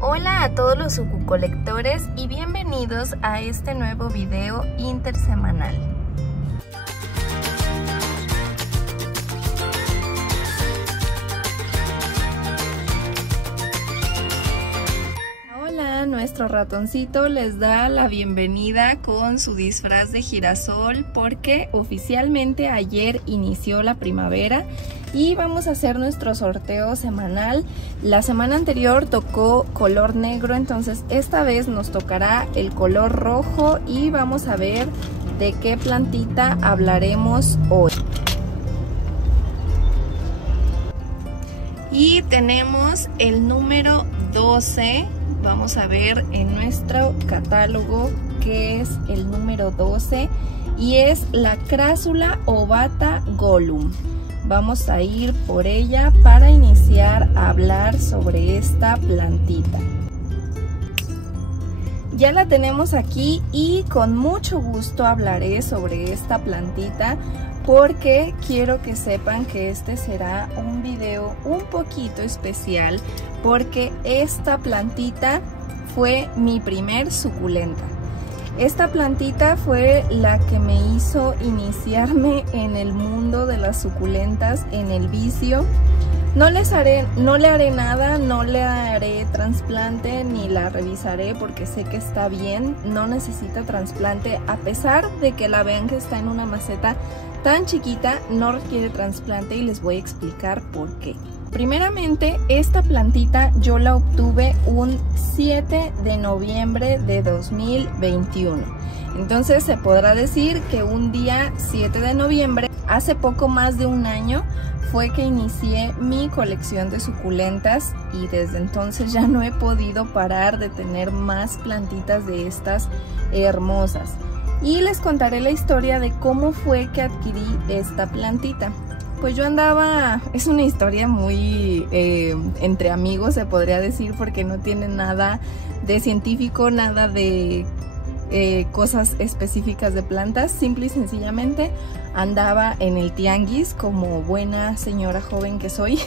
Hola a todos los sucucolectores y bienvenidos a este nuevo video intersemanal. Hola, nuestro ratoncito les da la bienvenida con su disfraz de girasol porque oficialmente ayer inició la primavera y vamos a hacer nuestro sorteo semanal. La semana anterior tocó color negro, entonces esta vez nos tocará el color rojo y vamos a ver de qué plantita hablaremos hoy. Y tenemos el número 12. Vamos a ver en nuestro catálogo qué es el número 12 y es la Crassula ovata Gollum. Vamos a ir por ella para iniciar a hablar sobre esta plantita. Ya la tenemos aquí y con mucho gusto hablaré sobre esta plantita porque quiero que sepan que este será un video un poquito especial porque esta plantita fue mi primer suculenta. Esta plantita fue la que me hizo iniciarme en el mundo de las suculentas, en el vicio. No le haré nada, no le haré trasplante ni la revisaré porque sé que está bien, no necesita trasplante, a pesar de que la vean que está en una maceta tan chiquita, no requiere trasplante y les voy a explicar por qué. Primeramente, esta plantita yo la obtuve un 7 de noviembre de 2021. Entonces se podrá decir que un día 7 de noviembre, hace poco más de un año, fue que inicié mi colección de suculentas y desde entonces ya no he podido parar de tener más plantitas de estas hermosas. Y les contaré la historia de cómo fue que adquirí esta plantita. Pues yo andaba, es una historia muy entre amigos se podría decir porque no tiene nada de científico, nada de cosas específicas de plantas, simple y sencillamente andaba en el tianguis como buena señora joven que soy.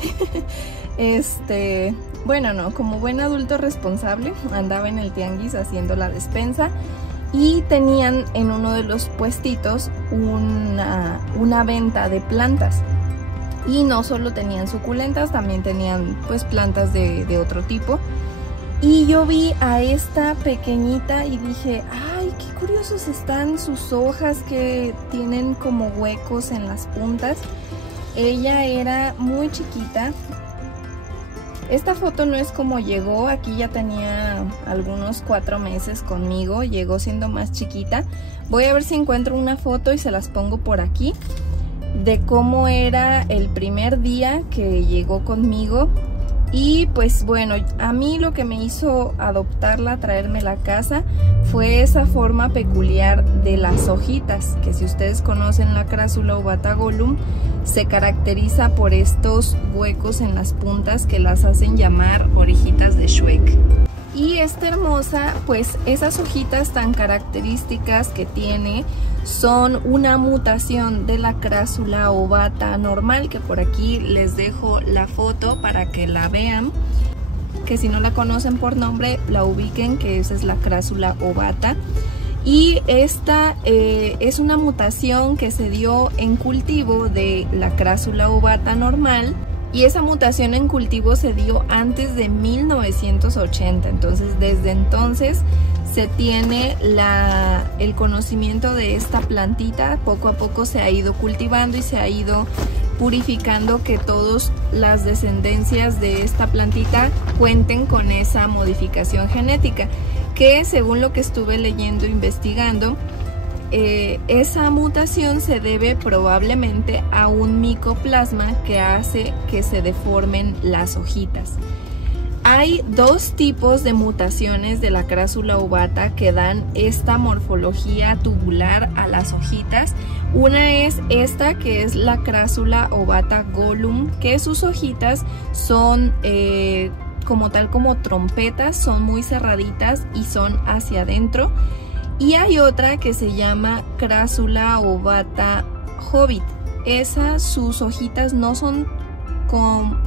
Bueno, no, como buen adulto responsable, andaba en el tianguis haciendo la despensa y tenían en uno de los puestitos una venta de plantas. Y no solo tenían suculentas, también tenían pues plantas de otro tipo. Y yo vi a esta pequeñita y dije, ay, qué curiosos están sus hojas que tienen como huecos en las puntas. Ella era muy chiquita. Esta foto no es como llegó, aquí ya tenía algunos 4 meses conmigo, llegó siendo más chiquita. Voy a ver si encuentro una foto y se las pongo por aquí de cómo era el primer día que llegó conmigo. Y pues bueno, a mí lo que me hizo adoptarla, traérmela a casa, fue esa forma peculiar de las hojitas, que si ustedes conocen la Crassula ovata Gollum, se caracteriza por estos huecos en las puntas que las hacen llamar orejitas de Shrek. Y esta hermosa, pues esas hojitas tan características que tiene son una mutación de la Crassula ovata normal, que por aquí les dejo la foto para que la vean, que si no la conocen por nombre la ubiquen, que esa es la Crassula ovata. Y esta es una mutación que se dio en cultivo de la Crassula ovata normal. Y esa mutación en cultivo se dio antes de 1980, entonces desde entonces se tiene el conocimiento de esta plantita. Poco a poco se ha ido cultivando y se ha ido purificando que todas las descendencias de esta plantita cuenten con esa modificación genética, que según lo que estuve leyendo e investigando, esa mutación se debe probablemente a un micoplasma que hace que se deformen las hojitas. Hay 2 tipos de mutaciones de la Crassula ovata que dan esta morfología tubular a las hojitas. Una es esta, que es la Crassula ovata Gollum, que sus hojitas son como trompetas, son muy cerraditas y son hacia adentro. Y hay otra que se llama Crassula ovata Hobbit. Sus hojitas no son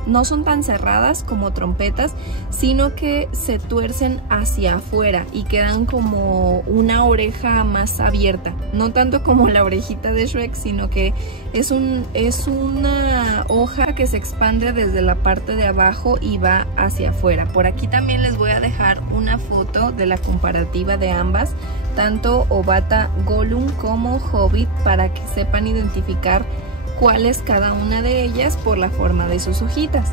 no son tan cerradas como trompetas, sino que se tuercen hacia afuera y quedan como una oreja más abierta, no tanto como la orejita de Shrek, sino que es una hoja que se expande desde la parte de abajo y va hacia afuera. Por aquí también les voy a dejar una foto de la comparativa de ambas, tanto Obata Gollum como Hobbit, para que sepan identificar cuál es cada una de ellas por la forma de sus hojitas.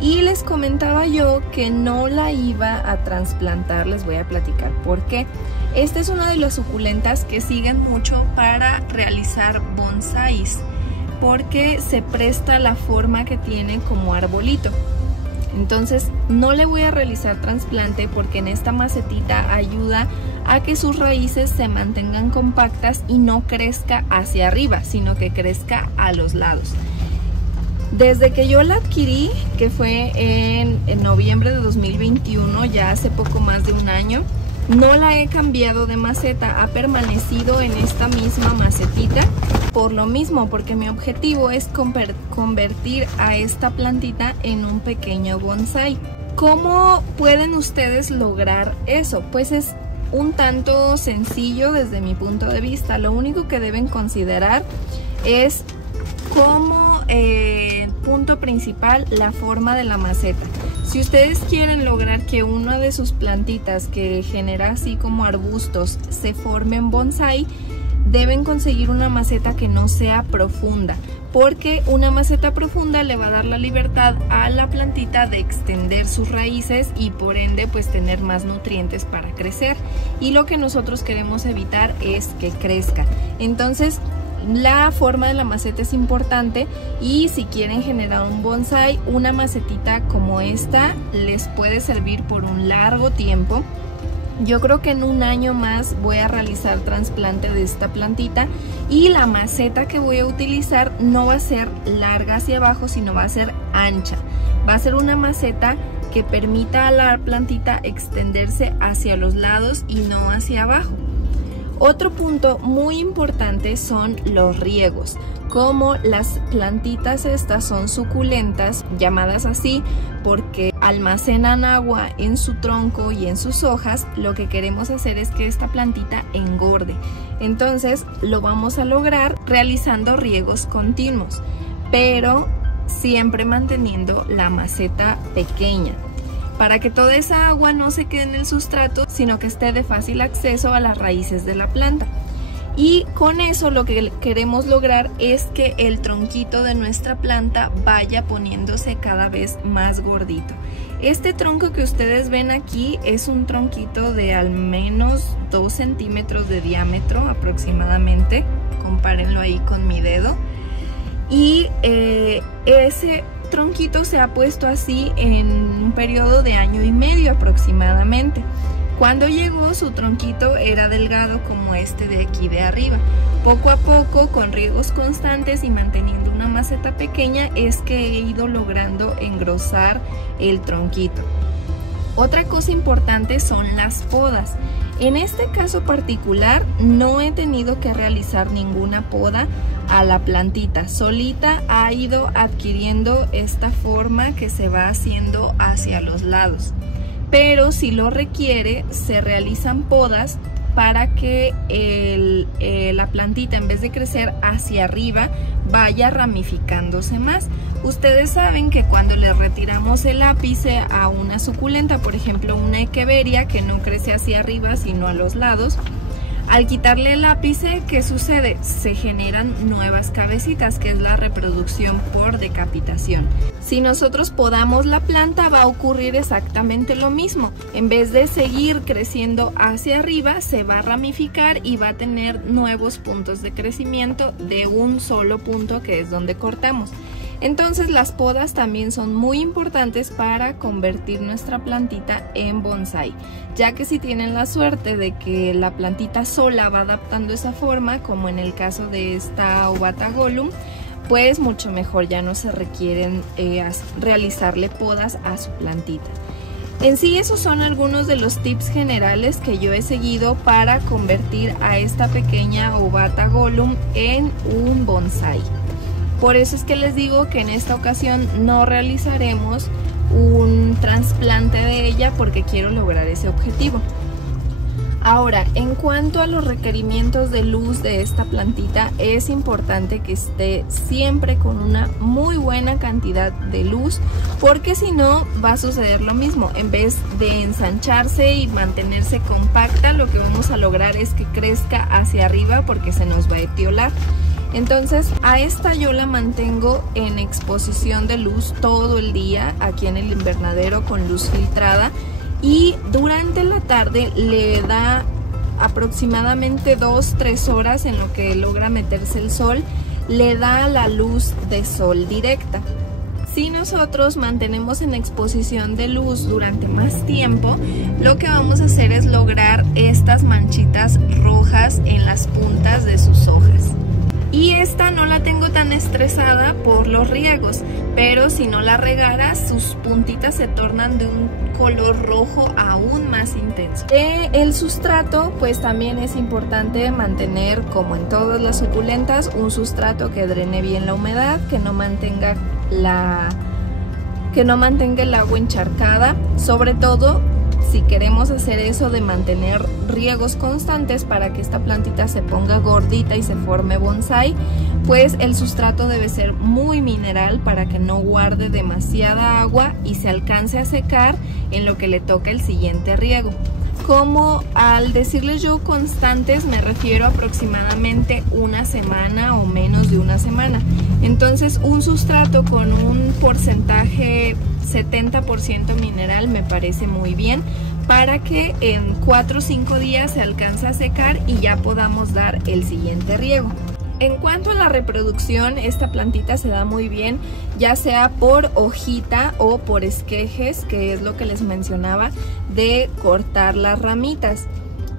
Y les comentaba yo que no la iba a trasplantar, les voy a platicar por qué. Esta es una de las suculentas que siguen mucho para realizar bonsáis, porque se presta la forma que tiene como arbolito. Entonces no le voy a realizar trasplante porque en esta macetita ayuda a que sus raíces se mantengan compactas y no crezca hacia arriba, sino que crezca a los lados. Desde que yo la adquirí, que fue en noviembre de 2021, ya hace poco más de un año, no la he cambiado de maceta, ha permanecido en esta misma macetita por lo mismo, porque mi objetivo es convertir a esta plantita en un pequeño bonsái. ¿Cómo pueden ustedes lograr eso? Pues es un tanto sencillo desde mi punto de vista. Lo único que deben considerar es como punto principal la forma de la maceta. Si ustedes quieren lograr que una de sus plantitas que genera así como arbustos se forme en bonsái, deben conseguir una maceta que no sea profunda, porque una maceta profunda le va a dar la libertad a la plantita de extender sus raíces y por ende pues tener más nutrientes para crecer, y lo que nosotros queremos evitar es que crezca. Entonces la forma de la maceta es importante, y si quieren generar un bonsái, una macetita como esta les puede servir por un largo tiempo. Yo creo que en un año más voy a realizar trasplante de esta plantita, y la maceta que voy a utilizar no va a ser larga hacia abajo, sino va a ser ancha. Va a ser una maceta que permita a la plantita extenderse hacia los lados y no hacia abajo. Otro punto muy importante son los riegos. Como las plantitas estas son suculentas, llamadas así porque almacenan agua en su tronco y en sus hojas, lo que queremos hacer es que esta plantita engorde. Entonces lo vamos a lograr realizando riegos continuos, pero siempre manteniendo la maceta pequeña, para que toda esa agua no se quede en el sustrato, sino que esté de fácil acceso a las raíces de la planta. Y con eso lo que queremos lograr es que el tronquito de nuestra planta vaya poniéndose cada vez más gordito. Este tronco que ustedes ven aquí es un tronquito de al menos 2 centímetros de diámetro aproximadamente. Compárenlo ahí con mi dedo. Y ese tronquito se ha puesto así en un periodo de año y medio aproximadamente. Cuando llegó, su tronquito era delgado como este de aquí de arriba. Poco a poco, con riegos constantes y manteniendo una maceta pequeña, es que he ido logrando engrosar el tronquito. Otra cosa importante son las podas. En este caso particular no he tenido que realizar ninguna poda a la plantita. Solita ha ido adquiriendo esta forma que se va haciendo hacia los lados. Pero si lo requiere, se realizan podas para que la plantita, en vez de crecer hacia arriba, vaya ramificándose más. Ustedes saben que cuando le retiramos el ápice a una suculenta, por ejemplo una echeveria que no crece hacia arriba sino a los lados, al quitarle el ápice, ¿qué sucede? Se generan nuevas cabecitas, que es la reproducción por decapitación. Si nosotros podamos la planta, va a ocurrir exactamente lo mismo. En vez de seguir creciendo hacia arriba, se va a ramificar y va a tener nuevos puntos de crecimiento de un solo punto, que es donde cortamos. Entonces las podas también son muy importantes para convertir nuestra plantita en bonsái, ya que si tienen la suerte de que la plantita sola va adaptando esa forma, como en el caso de esta Obata Gollum, pues mucho mejor, ya no se requieren realizarle podas a su plantita. En sí, esos son algunos de los tips generales que yo he seguido para convertir a esta pequeña Obata Gollum en un bonsái. Por eso es que les digo que en esta ocasión no realizaremos un trasplante de ella porque quiero lograr ese objetivo. Ahora, en cuanto a los requerimientos de luz de esta plantita, es importante que esté siempre con una muy buena cantidad de luz, porque si no va a suceder lo mismo. En vez de ensancharse y mantenerse compacta, lo que vamos a lograr es que crezca hacia arriba porque se nos va a etiolar. Entonces a esta yo la mantengo en exposición de luz todo el día aquí en el invernadero con luz filtrada. Y durante la tarde le da aproximadamente 2-3 horas en lo que logra meterse el sol, le da la luz de sol directa. Si nosotros mantenemos en exposición de luz durante más tiempo, lo que vamos a hacer es lograr estas manchitas rojas en las puntas de sus hojas. Y esta no la tengo tan estresada por los riegos, pero si no la regara, sus puntitas se tornan de un color rojo aún más intenso. El sustrato, pues también es importante mantener, como en todas las suculentas, un sustrato que drene bien la humedad, que no mantenga el agua encharcada, sobre todo si queremos hacer eso de mantener riegos constantes para que esta plantita se ponga gordita y se forme bonsai, pues el sustrato debe ser muy mineral para que no guarde demasiada agua y se alcance a secar en lo que le toca el siguiente riego. Como al decirles yo constantes, me refiero aproximadamente una semana o menos de una semana. Entonces un sustrato con un porcentaje 70% mineral me parece muy bien para que en 4 o 5 días se alcance a secar y ya podamos dar el siguiente riego. En cuanto a la reproducción, esta plantita se da muy bien, ya sea por hojita o por esquejes, que es lo que les mencionaba, de cortar las ramitas.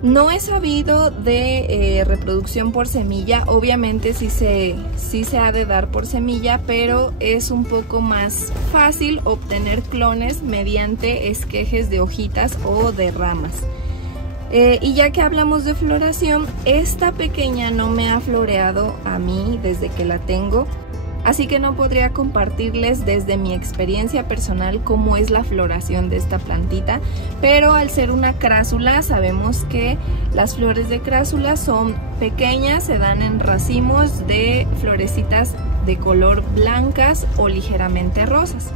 No he sabido de reproducción por semilla, obviamente sí se ha de dar por semilla, pero es un poco más fácil obtener clones mediante esquejes de hojitas o de ramas. Y ya que hablamos de floración, esta pequeña no me ha floreado a mí desde que la tengo, así que no podría compartirles desde mi experiencia personal cómo es la floración de esta plantita, pero al ser una crásula sabemos que las flores de crásula son pequeñas, se dan en racimos de florecitas de color blancas o ligeramente rosas.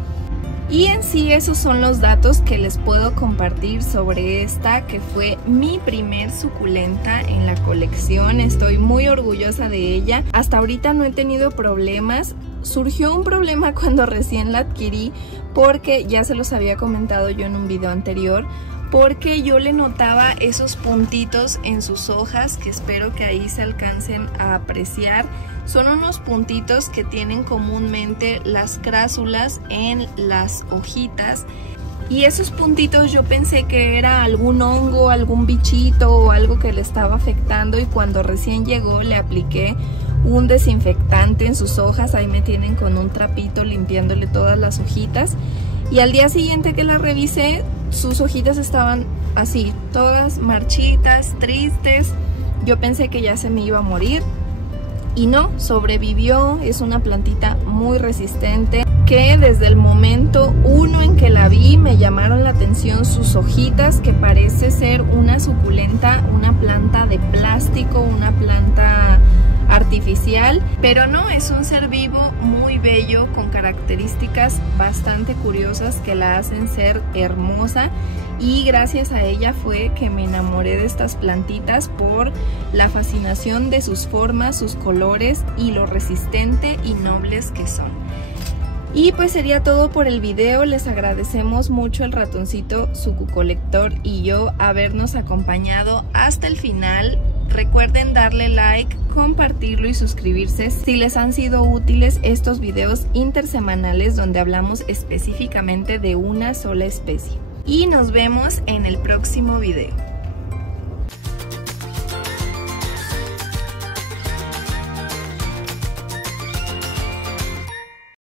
Y en sí esos son los datos que les puedo compartir sobre esta, que fue mi primer suculenta en la colección. Estoy muy orgullosa de ella. Hasta ahorita no he tenido problemas. Surgió un problema cuando recién la adquirí, porque ya se los había comentado yo en un video anterior, porque yo le notaba esos puntitos en sus hojas, que espero que ahí se alcancen a apreciar. Son unos puntitos que tienen comúnmente las crásulas en las hojitas, y esos puntitos yo pensé que era algún hongo, algún bichito o algo que le estaba afectando, y cuando recién llegó le apliqué un desinfectante en sus hojas. Ahí me tienen con un trapito limpiándole todas las hojitas, y al día siguiente que la revisé, sus hojitas estaban así, todas marchitas, tristes. Yo pensé que ya se me iba a morir, y no, sobrevivió. Es una plantita muy resistente, que desde el momento 1 en que la vi me llamaron la atención sus hojitas, que parece ser una suculenta, una planta de plástico, una planta artificial, pero no, es un ser vivo muy bello con características bastante curiosas que la hacen ser hermosa, y gracias a ella fue que me enamoré de estas plantitas por la fascinación de sus formas, sus colores y lo resistente y nobles que son. Y pues sería todo por el video. Les agradecemos mucho el ratoncito Sucucolector y yo habernos acompañado hasta el final. Recuerden darle like, compartirlo y suscribirse si les han sido útiles estos videos intersemanales donde hablamos específicamente de una sola especie. Y nos vemos en el próximo video.